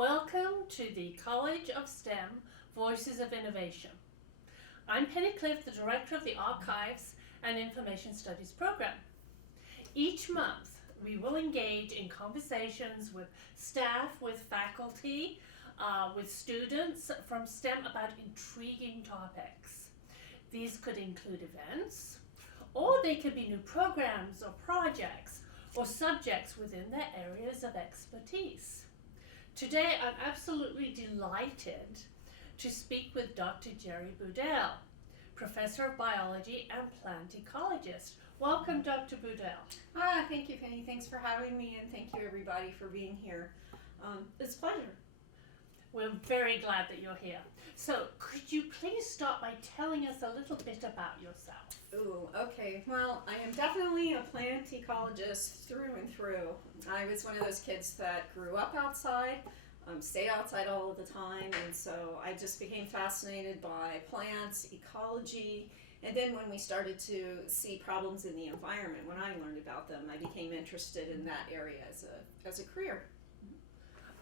Welcome to the College of STEM Voices of Innovation. I'm Penny Cliff, the Director of the Archives and Information Studies program. Each month, we will engage in conversations with staff, with faculty, with students from STEM about intriguing topics. These could include events, or they could be new programs or projects or subjects within their areas of expertise. Today, I'm absolutely delighted to speak with Dr. Jere Boudell, Professor of Biology and Plant Ecologist. Welcome, Dr. Boudell. Thank you, Penny. Thanks for having me, and thank you, everybody, for being here. It's a pleasure. We're very glad that you're here. So, could you please start by telling us a little bit about yourself? Ooh, okay. Well, I am definitely a plant ecologist through and through. I was one of those kids that grew up outside, stayed outside all of the time, and so I just became fascinated by plants, ecology, and then when we started to see problems in the environment, when I learned about them, I became interested in that area as a career.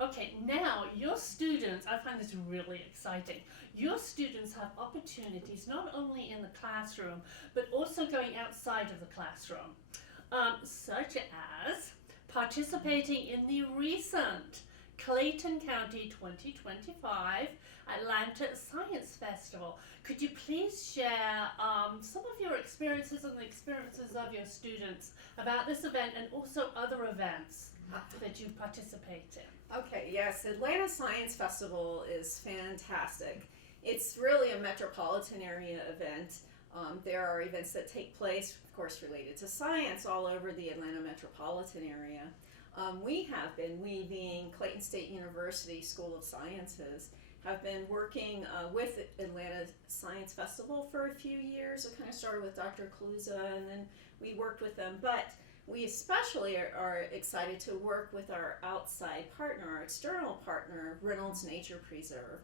Okay, now your students, I find this really exciting. Your students have opportunities not only in the classroom, but also going outside of the classroom, such as participating in the recent Clayton County 2025 Atlanta Science Festival. Could you please share some of your experiences and the experiences of your students about this event and also other events that you participate in? Okay, yes, Atlanta Science Festival is fantastic. It's really a metropolitan area event. There are events that take place, of course, related to science all over the Atlanta metropolitan area. We being Clayton State University School of Sciences, have been working with Atlanta Science Festival for a few years. It kind of started with Dr. Kaluza, and then we worked with them. But we especially are excited to work with our outside partner, our external partner, Reynolds Nature Preserve.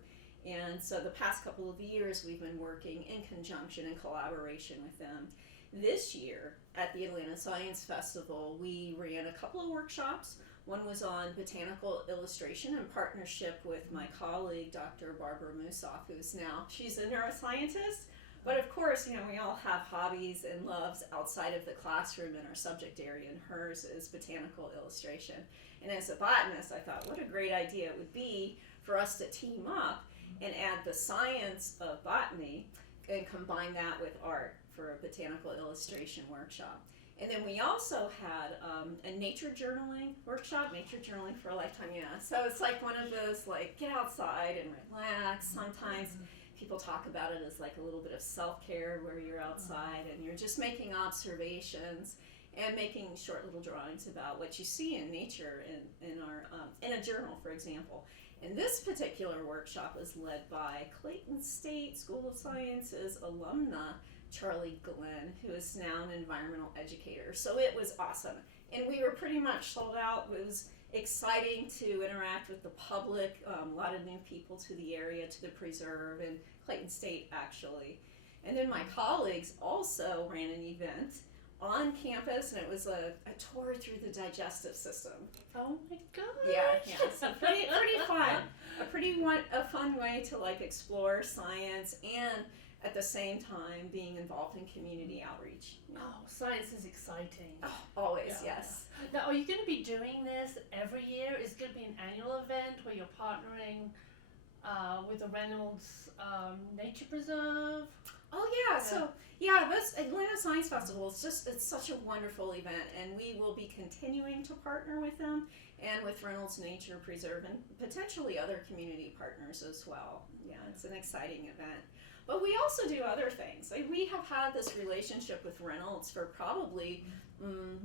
And so the past couple of years we've been working in conjunction and collaboration with them. This year at the Atlanta Science Festival, we ran a couple of workshops. One was on botanical illustration in partnership with my colleague, Dr. Barbara Musoff, she's a neuroscientist. But of course, we all have hobbies and loves outside of the classroom in our subject area, and hers is botanical illustration. And as a botanist, I thought what a great idea it would be for us to team up and add the science of botany and combine that with art for a botanical illustration workshop. And then we also had a nature journaling workshop, nature journaling for a lifetime, yeah. So it's like one of those, like, get outside and relax. Sometimes people talk about it as like a little bit of self-care where you're outside and you're just making observations and making short little drawings about what you see in nature in a journal, for example. And this particular workshop was led by Clayton State School of Sciences alumna Charlie Glenn, who is now an environmental educator. So it was awesome. And we were pretty much sold out. It was exciting to interact with the public, a lot of new people to the area, to the preserve, and Clayton State actually. And then my colleagues also ran an event on campus, and it was a tour through the digestive system. Oh my gosh! Yeah, so pretty fun. A fun way to like explore science and at the same time being involved in community outreach. Oh, science is exciting. Oh, always, yes. Now, are you going to be doing this every year? Is it going to be an annual event where you're partnering with the Reynolds Nature Preserve? Oh yeah, so this Atlanta Science Festival it's such a wonderful event, and we will be continuing to partner with them and with Reynolds Nature Preserve and potentially other community partners as well. Yeah, it's an exciting event. But we also do other things. Like, we have had this relationship with Reynolds for probably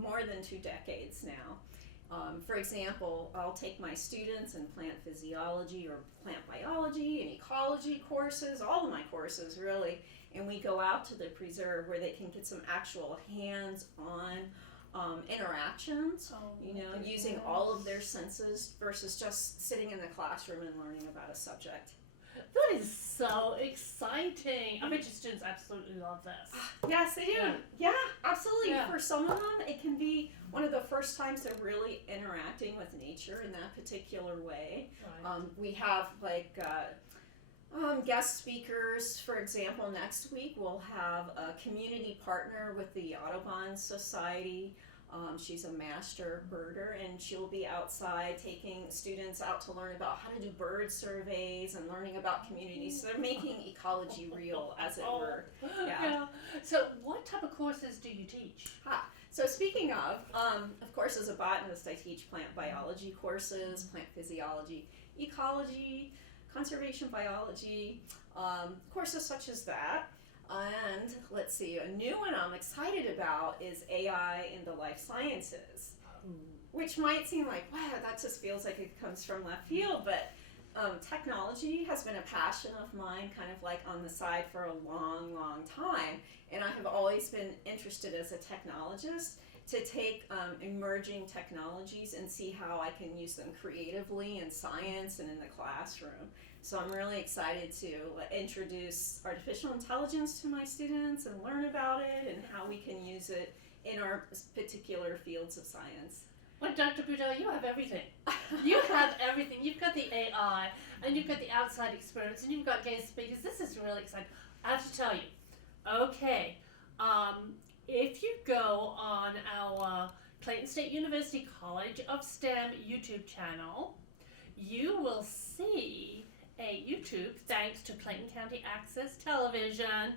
more than 2 decades now. For example, I'll take my students in plant physiology or plant biology and ecology courses, all of my courses really, and we go out to the preserve where they can get some actual hands-on interactions, using all of their senses versus just sitting in the classroom and learning about a subject. That is so exciting. I bet your students absolutely love this. Yes, they do. Yeah, absolutely. Yeah. For some of them, it can be one of the first times they're really interacting with nature in that particular way. Right. We have guest speakers. For example, next week we'll have a community partner with the Audubon Society. She's a master birder, and she'll be outside taking students out to learn about how to do bird surveys and learning about communities. So they're making ecology real, as it were. Yeah. So what type of courses do you teach? So speaking of course, as a botanist, I teach plant biology courses, plant physiology, ecology, conservation biology, courses such as that. And let's see, a new one I'm excited about is AI in the life sciences, which might seem like, wow, that just feels like it comes from left field, but technology has been a passion of mine, kind of like on the side for a long, long time. And I have always been interested as a technologist to take emerging technologies and see how I can use them creatively in science and in the classroom. So I'm really excited to introduce artificial intelligence to my students and learn about it and how we can use it in our particular fields of science. Well, Dr. Boudell, you have everything. You have everything. You've got the AI, and you've got the outside experience, and you've got guest speakers. This is really exciting. I have to tell you, okay, if you go on our Clayton State University College of STEM YouTube channel, you will see a YouTube, thanks to Clayton County Access Television,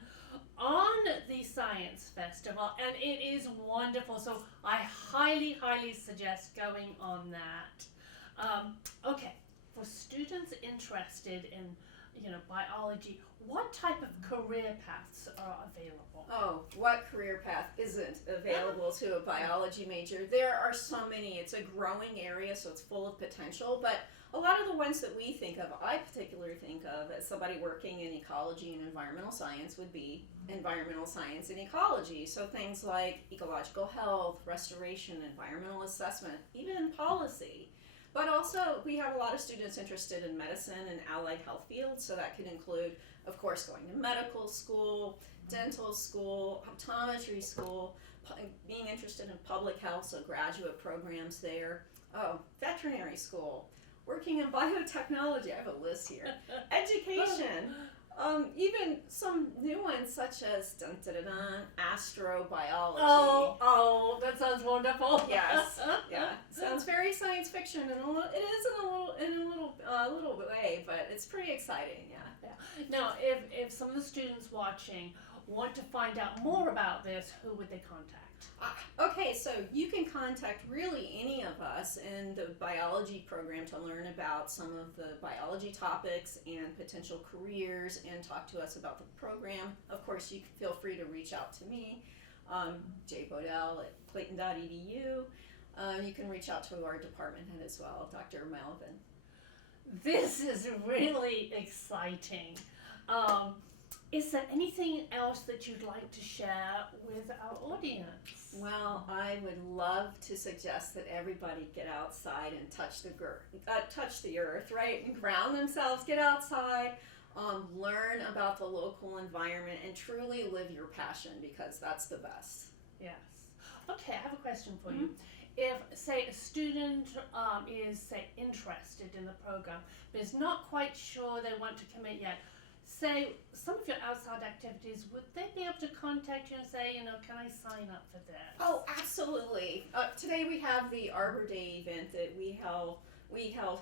on the Science Festival, and it is wonderful. So I highly, highly suggest going on that. Okay, for students interested in, biology, what type of career paths are available? Oh, what career path isn't available to a biology major? There are so many. It's a growing area, so it's full of potential, but a lot of the ones that we think of, I particularly think of as somebody working in ecology and environmental science, would be environmental science and ecology. So things like ecological health, restoration, environmental assessment, even policy. But also we have a lot of students interested in medicine and allied health fields, so that could include, of course, going to medical school, dental school, optometry school, being interested in public health, so graduate programs there. Oh, veterinary school. Working in biotechnology, I have a list here. Education, even some new ones such as astrobiology. Oh, that sounds wonderful. Yes, yeah. Sounds very science fiction, and it is in a little way, but it's pretty exciting. Yeah. Now, if some of the students watching want to find out more about this, who would they contact? Okay, so you can contact really any of us in the biology program to learn about some of the biology topics and potential careers and talk to us about the program. Of course, you can feel free to reach out to me, Jere Boudell at clayton.edu. You can reach out to our department head as well, Dr. Melvin. This is really exciting. Is there anything else that you'd like to share with our audience? Well, I would love to suggest that everybody get outside and touch the earth, right? And ground themselves, get outside, learn about the local environment, and truly live your passion, because that's the best. Yes. Okay, I have a question for you. If, say, a student is, say, interested in the program, but is not quite sure they want to commit yet, say, some of your outside activities, would they be able to contact you and say, can I sign up for this? Oh, absolutely. Today we have the Arbor Day event that we held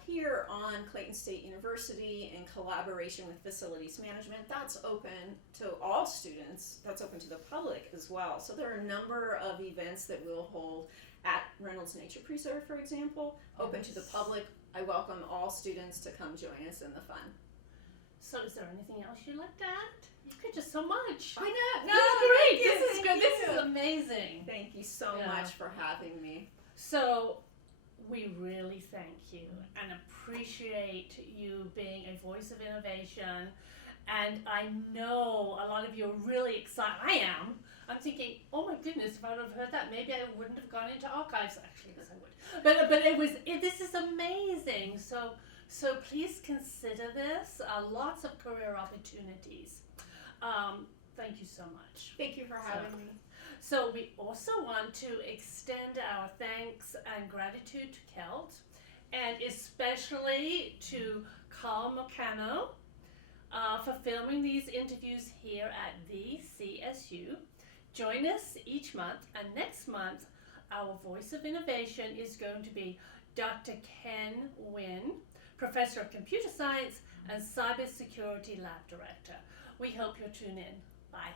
here on Clayton State University in collaboration with Facilities Management. That's open to all students. That's open to the public as well. So there are a number of events that we'll hold at Reynolds Nature Preserve, for example, open to the public. I welcome all students to come join us in the fun. So is there anything else you'd like to add? You could just so much. I know. No, this is great. This This is good. This is amazing. Thank you so much for having me. So we really thank you and appreciate you being a voice of innovation. And I know a lot of you are really excited. I am. I'm thinking, oh my goodness, if I would have heard that, maybe I wouldn't have gone into archives. Actually, yes, I would. But this is amazing. So So please consider this. Lots of career opportunities. Thank you so much. Thank you for having me. So we also want to extend our thanks and gratitude to Kelt, and especially to Carl Meccano for filming these interviews here at the CSU. Join us each month, and next month our Voice of Innovation is going to be Dr. Ken Wynn, Professor of Computer Science and Cybersecurity Lab Director. We hope you'll tune in. Bye.